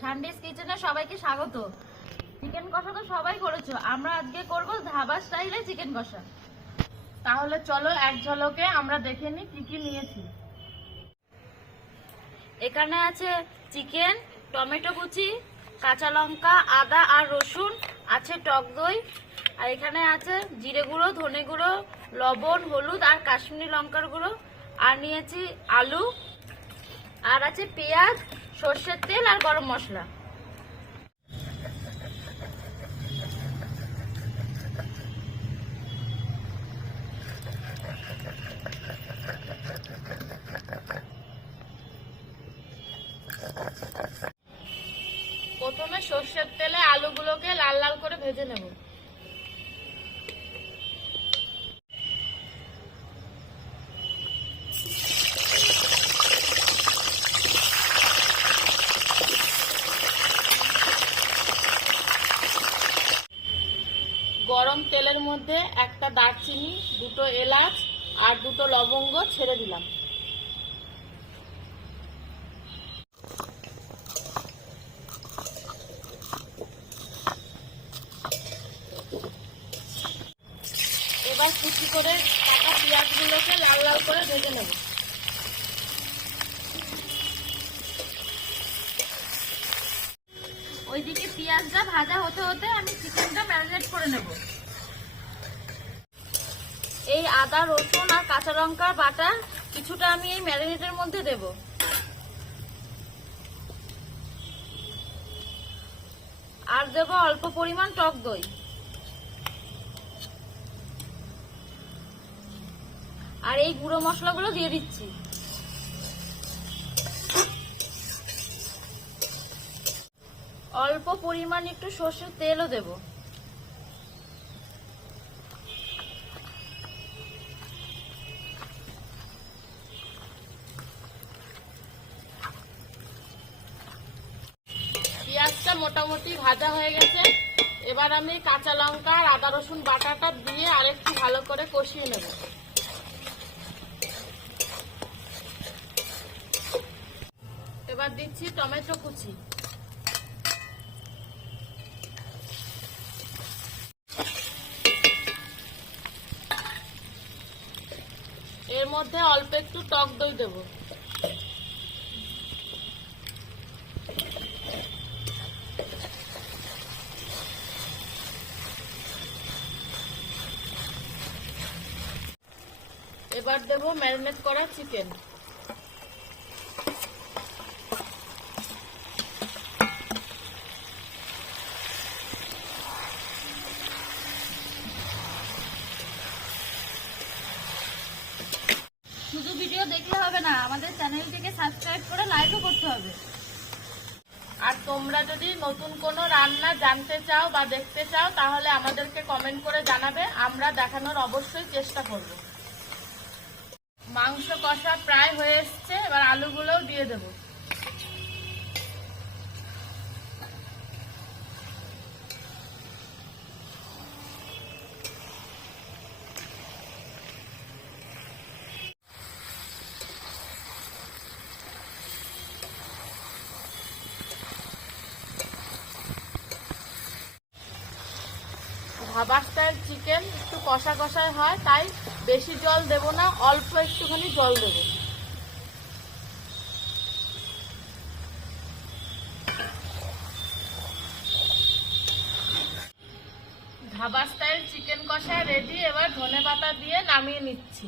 Sundays কিচেনে সবাইকে স্বাগত। চিকেন কষা তো সবাই করেছো, আমরা আজকে করব ধাবা স্টাইলে চিকেন কষা। তাহলে চলো এক ঝলকে আমরা দেখে নিই কি কি নিয়েছি। এখানে আছে চিকেন, টমেটো কুচি, কাঁচা লঙ্কা, আদা আর রসুন, আছে টক দই, আর এখানে আছে জিরে গুঁড়ো, ধনে গুঁড়ো, লবণ, হলুদ আর কাশ্মীরি লঙ্কার গুঁড়ো, আর নিয়েছি আলু, আর আছে পেঁয়াজ, সর্ষের তেল আর গরম মশলা। প্রথমে সর্ষের তেলে আলুগুলোকে লাল লাল করে ভেজে নেব। গরম তেলের মধ্যে একটা দারচিনি, দুটো এলাচ আর দুটো লবঙ্গ ছেড়ে দিলাম। এবার কুচি করে কাটা পেঁয়াজগুলোকে লাল লাল করে ভেজে নেব। ওইদিকে পেঁয়াজটা ভাজা হতে হতে আমি চিকেনটা ম্যারিনেট করে নেব। এই আদা, রসুন আর কাঁচা লঙ্কা বাটা কিছুটা আমি এই ম্যারিনেটের মধ্যে দেব। আর দেব অল্প পরিমাণ টক দই। আর এই গুঁড়ো মশলাগুলো দিয়ে দিচ্ছি। অল্প পরিমাণ একটু সর্ষের তেলও দেব। পেঁয়াজটা মোটামুটি ভাজা হয়ে গেছে। এবার আমি কাঁচা লঙ্কা আর আদা রসুন বাটাটা দিয়ে আরেকটু ভালো করে কষিয়ে নেব। এবার দিচ্ছি টমেটো কুচি। এর মধ্যে অল্প একটু টক দই দেব। এবার দেব ম্যারিনেট করা চিকেন। শুধু ভিডিও দেখলে হবে না, আমাদের চ্যানেলটিকে সাবস্ক্রাইব করে লাইকও করতে হবে। আর তোমরা যদি নতুন কোনো রান্না জানতে চাও বা দেখতে চাও তাহলে আমাদেরকে কমেন্ট করে জানাবে, আমরা দেখানোর অবশ্যই চেষ্টা করব। মাংস কষা প্রায় হয়ে এসছে, এবার আলুগুলোও দিয়ে দেব। ধাবা স্টাইল চিকেন একটু কষা কষায় হয়, তাই বেশি জল দেব না, অল্প একটুখানি জল দেব। ধাবা স্টাইল চিকেন কষা রেডি। এবার ধনেপাতা দিয়ে নামিয়ে নিচ্ছি।